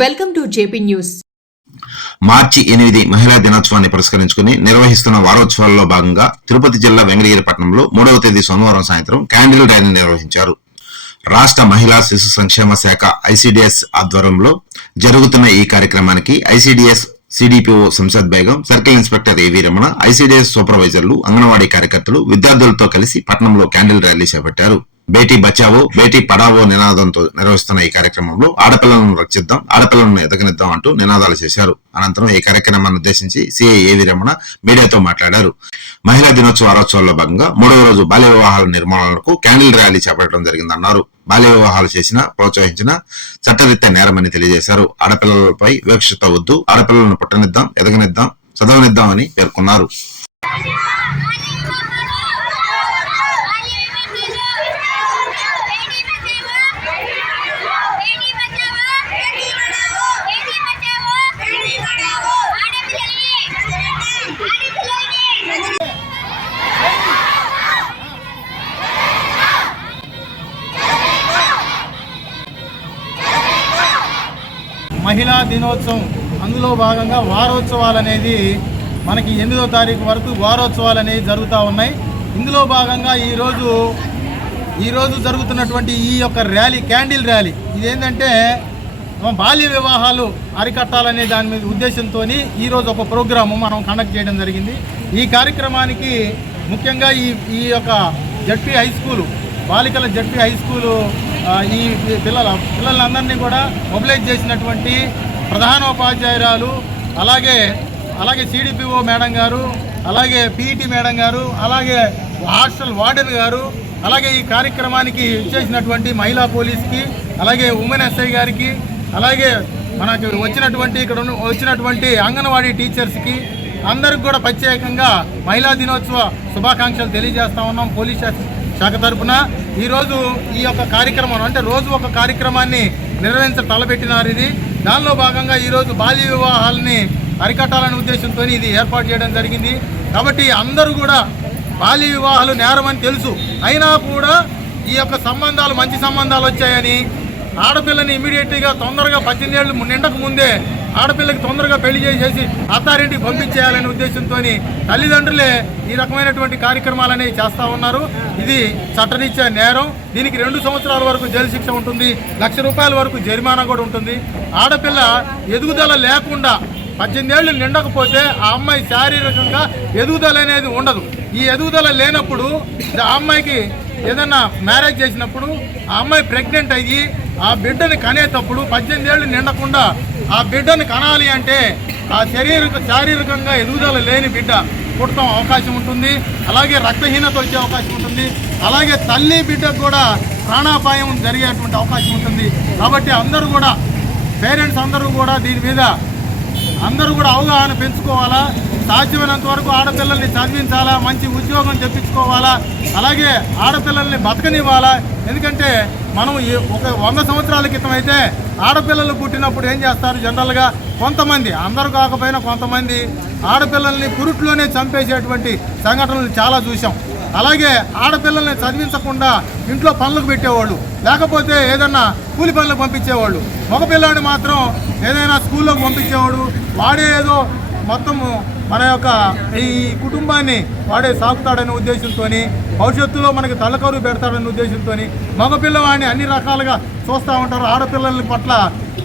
Welcome to JP news. March ఎనిమిది మహిళా దినోత్సవాన్ని పురస్కరించుకుని నిర్వహిస్తున్న వారోత్సవాల్లో భాగంగా తిరుపతి జిల్లా వెంకటగిరిపట్నంలో మూడవ తేదీ సోమవారం సాయంత్రం క్యాండిల్ ర్యాలీ నిర్వహించారు. రాష్ట్ర మహిళా శిశు సంక్షేమ శాఖ ఐసిడిఎస్ ఆధ్వర్యంలో జరుగుతున్న ఈ కార్యక్రమానికి ICDS CDPO Samsad Begum circle inspector A V Ramana ICDS సూపర్వైజర్లు anganwadi కార్యకర్తలు విద్యార్థులతో కలిసి పట్నంలో క్యాండిల్ ర్యాలీ చేపట్టారు. బేటీ బచావో బేటీ పడావో నినాదంతో నిర్వహిస్తున్న ఈ కార్యక్రమంలో ఆడపిల్లలను రక్షిద్దాం ఆడపిల్లలను ఎదగనిద్దాం అంటూ నినాదాలు చేశారు. అనంతరం ఈ కార్యక్రమాన్ని ఉద్దేశించి సీఐ ఏవి రమణ మీడియాతో మాట్లాడారు. మహిళా దినోత్సవ వారోత్సవాల్లో భాగంగా మూడవ రోజు బాల్య వివాహాల నిర్మూలనకు క్యాండిల్ ర్యాలీ చేపట్టడం జరిగిందన్నారు. బాల్య వివాహాలు చేసిన ప్రోత్సహించిన చట్టరీత్యా నేరమని తెలియజేశారు. ఆడపిల్లలపై వివక్షత వద్దు ఆడపిల్లలను పుట్టనిద్దాం ఎదగనిద్దాం చదవనిద్దాం అని పేర్కొన్నారు. మహిళా దినోత్సవం. అందులో భాగంగా వారోత్సవాలు అనేది మనకి ఎనిమిదో తారీఖు వరకు వారోత్సవాలు అనేవి జరుగుతూ ఉన్నాయి. ఇందులో భాగంగా ఈరోజు ఈరోజు జరుగుతున్నటువంటి ఈ యొక్క ర్యాలీ క్యాండిల్ ర్యాలీ. ఇదేంటంటే బాల్య వివాహాలు అరికట్టాలనే దాని మీద ఉద్దేశంతో ఈరోజు ఒక ప్రోగ్రాము మనం కండక్ట్ చేయడం జరిగింది. ఈ కార్యక్రమానికి ముఖ్యంగా ఈ ఈ యొక్క జడ్పీ హై స్కూలు బాలికల జడ్పీ హై స్కూలు ఈ పిల్లల పిల్లలందరినీ కూడా మొబిలైజ్ చేసినటువంటి ప్రధానోపాధ్యాయురాలు అలాగే అలాగే సిడిపిఓ మేడం గారు అలాగే పీఈటీ మేడం గారు అలాగే హాస్టల్ వార్డెన్ గారు అలాగే ఈ కార్యక్రమానికి ఇచ్చేసినటువంటి మహిళా పోలీస్కి అలాగే ఉమెన్ ఎస్ఐ గారికి అలాగే మనకి వచ్చినటువంటి ఇక్కడ వచ్చినటువంటి అంగన్వాడీ టీచర్స్కి అందరికి కూడా ప్రత్యేకంగా మహిళా దినోత్సవ శుభాకాంక్షలు తెలియజేస్తా ఉన్నాం. పోలీస్ శాఖ తరఫున తరపున ఈరోజు ఈ యొక్క కార్యక్రమం అంటే రోజు ఒక కార్యక్రమాన్ని నిర్వహించ తలపెట్టినారు ఇది. దానిలో భాగంగా ఈరోజు బాల్య వివాహాలని అరికట్టాలనే ఉద్దేశంతో ఇది ఏర్పాటు చేయడం జరిగింది. కాబట్టి అందరూ కూడా బాల్య వివాహాలు నేరమని తెలుసు. అయినా కూడా ఈ యొక్క సంబంధాలు మంచి సంబంధాలు వచ్చాయని ఆడపిల్లని ఇమీడియట్గా తొందరగా పద్దెనిమిది ఏళ్ళు నిండక ముందే ఆడపిల్లకి తొందరగా పెళ్ళి చేసేసి అత్తారింటికి పంపించేయాలనే ఉద్దేశంతో తల్లిదండ్రులే ఈ రకమైనటువంటి కార్యక్రమాలు అనేవి చేస్తూ ఉన్నారు. ఇది చట్టరీత్యా నేరం. దీనికి రెండు సంవత్సరాల వరకు జైలు శిక్ష ఉంటుంది. లక్ష రూపాయల వరకు జరిమానా కూడా ఉంటుంది. ఆడపిల్ల ఎదుగుదల లేకుండా పద్దెనిమిది ఏళ్ళు నిండకపోతే ఆ అమ్మాయి శారీరకంగా ఎదుగుదల అనేది ఉండదు. ఈ ఎదుగుదల లేనప్పుడు ఆ అమ్మాయికి ఏదన్నా మ్యారేజ్ చేసినప్పుడు ఆ అమ్మాయి ప్రెగ్నెంట్ అయ్యి ఆ బిడ్డని కనేటప్పుడు పద్దెనిమిది ఏళ్ళు నిండకుండా ఆ బిడ్డని కనాలి అంటే ఆ శరీర శారీరకంగా ఎదుగుదల లేని బిడ్డ పుట్టడం అవకాశం ఉంటుంది. అలాగే రక్తహీనత వచ్చే అవకాశం ఉంటుంది. అలాగే తల్లి బిడ్డకు కూడా ప్రాణాపాయం జరిగేటువంటి అవకాశం ఉంటుంది. కాబట్టి అందరూ కూడా పేరెంట్స్ అందరూ కూడా దీని మీద అందరూ కూడా అవగాహన పెంచుకోవాలా? సాధ్యమైనంత వరకు ఆడపిల్లల్ని చదివించాలా? మంచి ఉద్యోగం తెప్పించుకోవాలా? అలాగే ఆడపిల్లల్ని బతకనివ్వాలా? ఎందుకంటే మనం ఒక వంద సంవత్సరాల క్రితం అయితే ఆడపిల్లలు పుట్టినప్పుడు ఏం చేస్తారు? జనరల్గా కొంతమంది అందరూ కాకపోయినా కొంతమంది ఆడపిల్లల్ని పురుట్లోనే చంపేసేటువంటి సంఘటనలు చాలా చూసాం అలాగే ఆడపిల్లల్ని చదివించకుండా ఇంట్లో పనులకు పెట్టేవాళ్ళు లేకపోతే ఏదన్నా కూలి పనులకు పంపించేవాళ్ళు. మగపిల్లాడిని మాత్రం ఏదైనా స్కూల్లోకి పంపించేవాడు వాడే ఏదో మొత్తము మన యొక్క ఈ కుటుంబాన్ని వాడే సాగుతాడనే ఉద్దేశంతో భవిష్యత్తులో మనకి తలకరు పెడతాడనే ఉద్దేశంతో మగపిల్లవాడిని అన్ని రకాలుగా చూస్తూ ఉంటారు. ఆడపిల్లల పట్ల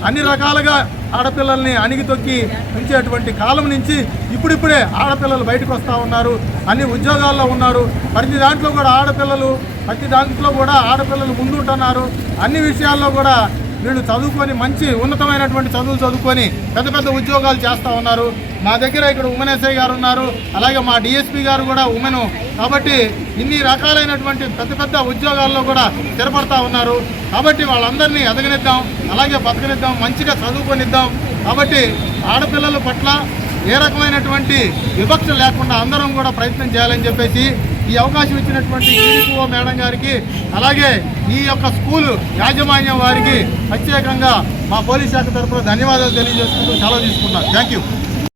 అన్ని రకాలుగా ఆడపిల్లల్ని అణిగి తొక్కి ఉంచేటువంటి కాలం నుంచి ఇప్పుడిప్పుడే ఆడపిల్లలు బయటకు వస్తూ ఉన్నారు. అన్ని ఉద్యోగాల్లో ఉన్నారు. ప్రతి దాంట్లో కూడా ఆడపిల్లలు ప్రతి దాంట్లో కూడా ఆడపిల్లలు ముందుంటున్నారు. అన్ని విషయాల్లో కూడా వీళ్ళు చదువుకొని మంచి ఉన్నతమైనటువంటి చదువులు చదువుకొని పెద్ద పెద్ద ఉద్యోగాలు చేస్తూ ఉన్నారు. మా దగ్గర ఇక్కడ ఉమెన్ ఎస్ఐ గారు ఉన్నారు. అలాగే మా డిఎస్పీ గారు కూడా ఉమెను. కాబట్టి ఇన్ని రకాలైనటువంటి పెద్ద పెద్ద ఉద్యోగాల్లో కూడా స్థిరపడతా ఉన్నారు. కాబట్టి వాళ్ళందరినీ ఎదగనిద్దాం అలాగే బతకనిద్దాం మంచిగా చదువుకొనిద్దాం. కాబట్టి ఆడపిల్లల పట్ల ఏ రకమైనటువంటి వివక్ష లేకుండా అందరం కూడా ప్రయత్నం చేయాలని చెప్పేసి ఈ అవకాశం ఇచ్చినటువంటి ఈడిపిఓ మేడం గారికి అలాగే ఈ యొక్క స్కూలు యాజమాన్యం వారికి ప్రత్యేకంగా మా పోలీస్ శాఖ తరఫున ధన్యవాదాలు తెలియజేసుకుంటూ సెలవు తీసుకున్నాను థ్యాంక్ యూ